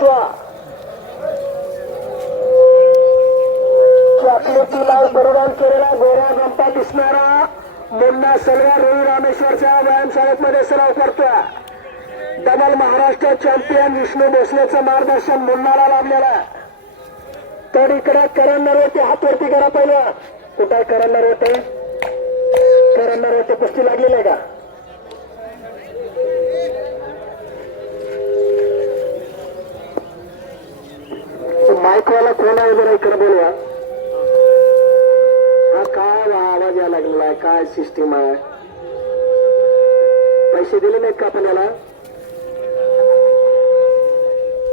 पेशवा चॉकलेटीला परिधान केलेला गोरा गंपा दिसणारा मुन्ना सलवार रोही रामेश्वरच्या व्यायामशाळेमध्ये सराव करतोय. डबल महाराष्ट्र चॅम्पियन विष्णू भोसलेचं मार्गदर्शन मुन्नाला लाभलेलं. तर इकडे करण नरवटे हात वरती करा पहिलं. कुठे करण नरवटे? करण नरवटे कुस्ती लागलेली आहे का? माईकवाला कोण आहे जरा इकडे बोलवा. हा काय आवाज यायला लागलेला आहे? काय सिस्टीम आहे? पैसे दिले नाहीत का आपल्याला?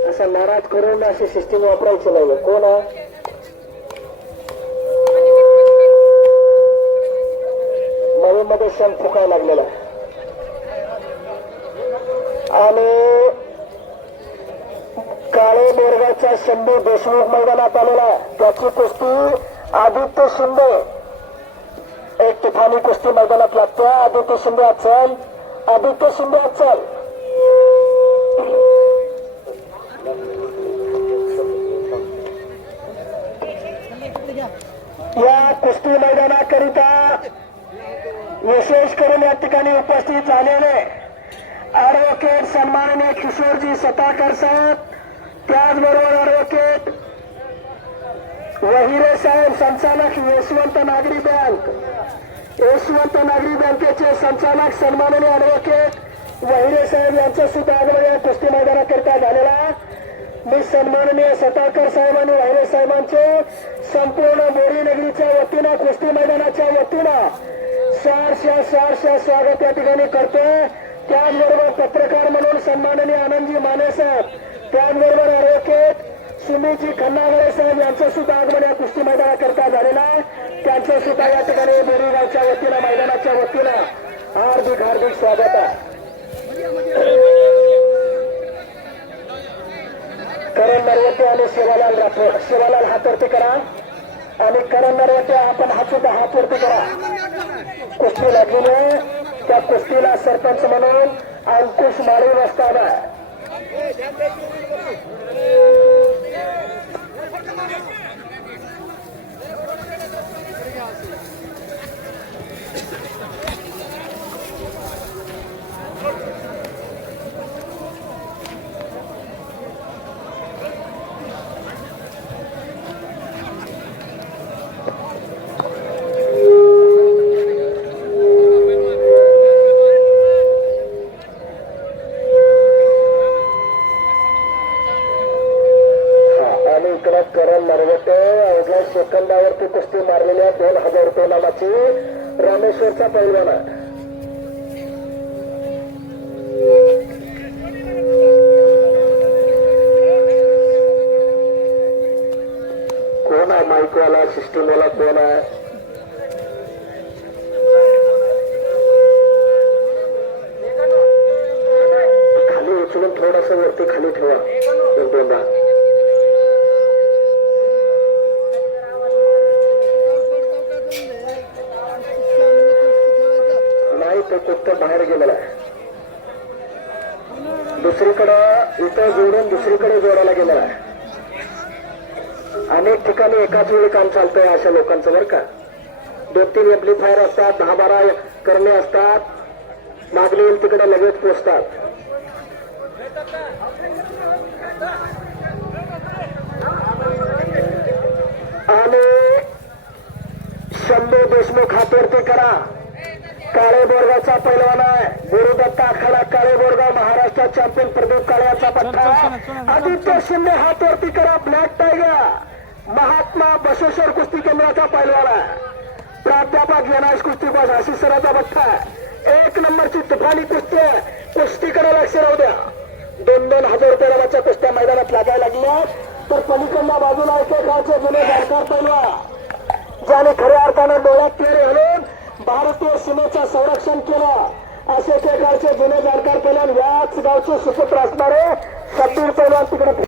असं नाराज करून अशी सिस्टीम वापरायची नाही. कोण आहे? मध्ये क्षण फुकायला लागलेला आणि काळे बोरगावच्या शंभू देशमुख मैदानात आलेला त्याची कुस्ती आदित्य शिंदे एक तुफानी कुस्ती मैदानात लागते. आदित्य शिंदे अचल, आदित्य शिंदे अचल. या कुस्ती मैदानाकरिता विशेष करून या ठिकाणी उपस्थित झालेले ॲडव्होकेट सन्माननीय किशोरजी सताकर साहेब, त्याचबरोबर ॲडव्होकेट वहिरे साहेब संचालक यशवंत नागरी बँक, यशवंत नागरी बँकेचे संचालक सन्माननीय ॲडव्होकेट वहिरे साहेब यांचा सुद्धा आगमन या कुस्ती मैदानाकरिता झालेला. मी सन्माननीय सताकर साहेब आणि वहिरे साहेबांचे संपूर्ण बोरी नगरीच्या वतीनं कुस्ती मैदानाच्या वतीनं सहर्ष स्वागत या ठिकाणी करतोय. त्याचबरोबर पत्रकार म्हणून सन्माननीय आनंदजी माने साहेब, त्याचबरोबर ॲडव्होकेट सुमीजी खन्नागरे साहेब यांचं सुद्धा आगमन या कुस्ती मैदानाकरता झालेलं आहे. त्यांचं सुद्धा या ठिकाणी बोरीगावच्या वतीनं मैदानाच्या वतीनं हार्दिक हार्दिक स्वागत आहे. करण नरवटे आणि शिवालाल राठोड. शिवालाल हात वरती करा आणि करण नरवटे आपण सुद्धा हात वरती करा. कुस्ती लागलेली आहे. त्या कुस्तीला सरपंच म्हणून अंकुश माळी बसतात आहे. करण नरवटे अवघ्या सेकंदावरती कुस्ती मारलेल्या 2000 रुपये नामाची रामेश्वरचा पैलवान आहे. कोण आहे माईकवाला? सिस्टीमवाला कोण आहे? खाली उचलून थोडस वरती खाली ठेवा. एक दोनदा तो कुठं बाहेर गेलेला आहे. दुसरीकडं इथं जोडून दुसरीकडे जोडायला गेलेला आहे. अनेक ठिकाणी एकाच वेळी काम चालतंय अशा लोकांचं बरं का. 2-3 एम्प्लिफायर असतात, 10-12 करणे असतात, मागले येईल तिकडे लगेच पोचतात. आणि शंभू देशमुख हातवरती करा. काळे बोरगावचा पैलवान आहे. गुरुदत्ता आखाडा काळे बोरगाव महाराष्ट्र चॅम्पियन प्रदीप काळेचा पट्टा. आदित्य शिंदे हातवरती करा. ब्लॅक टायगर महात्मा बसवेश्वर कुस्ती केंद्राचा पैलवान आहे. प्राध्यापक विनाश कुस्ती बस अशी सराचा पट्टा आहे. 1 नंबरची तुफानी कुस्ती आहे. कुस्तीकडे लक्ष राहू द्या. 2-2 हजार रुपये लाभाच्या कुस्त्या मैदानात लागायला लागल्या. तर पलीकडल्या बाजूला एकेकाचे जुने जाणकार पैलवान ज्याने खऱ्या अर्थानं डोळ्यात तेरे घालून भारतीय सीमेचं संरक्षण केलं असे एकेकाचे जुने जाणकार पैलवान याच गावचे सुपुत्र असणारे शब्बीर पैलवान तिकडे